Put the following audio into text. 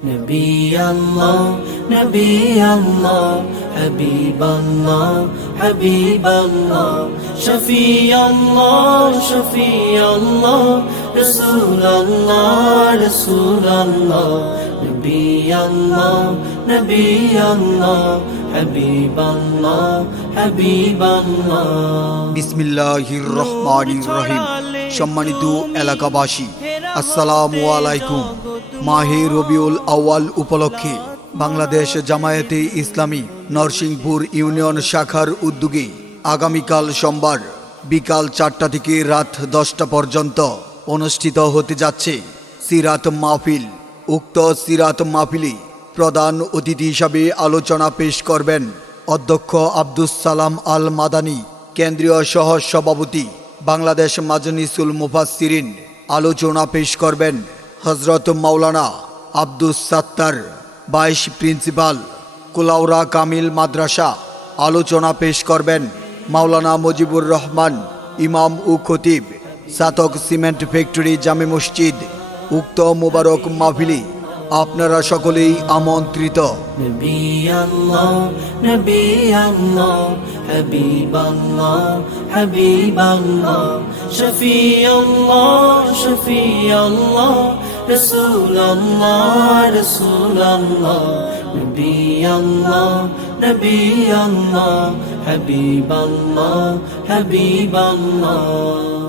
نبي الله نبي الله حبيب الله حبيب الله شفيع الله شفيع الله رسول الله رسول الله نبي الله نبي الله حبيب الله حبيب الله বিসমিল্লাহির রহমানির রহিম। সম্মানিত এলাকাবাসী, আসসালামু আলাইকুম। মাহে রবিউল আউয়াল উপলক্ষে বাংলাদেশ জামায়াতে ইসলামী নরসিংপুর ইউনিয়ন শাখার উদ্যোগে আগামীকাল সোমবার বিকাল 4টা থেকে রাত 10টা পর্যন্ত অনুষ্ঠিত হতে যাচ্ছে সিরাত মাহফিল। উক্ত সিরাত মাহফিলে প্রধান অতিথি হিসাবে আলোচনা পেশ করবেন অধ্যক্ষ আব্দুস সালাম আল মাদানী, কেন্দ্রীয় সহ সভাপতি বাংলাদেশ মাজলিসুল মুফাসসিরিন। আলোচনা পেশ করবেন হযরত মাওলানা আব্দুস সাত্তার, ভাইস প্রিন্সিপাল, কুলাউড়া কামিল মাদ্রাসা। আলোচনা পেশ করবেন মাওলানা মুজিবুর রহমান, ইমাম ও খতিব, সাতক সিমেন্ট ফ্যাক্টরি জামে মসজিদ। উক্ত মুবারক মাহফিলে আপনারা সকলেই আমন্ত্রিত। نبي الله نبي الله حبيب الله حبيب الله شفيع الله شفيع الله رسول الله رسول الله نبي الله نبي الله حبيب الله حبيب الله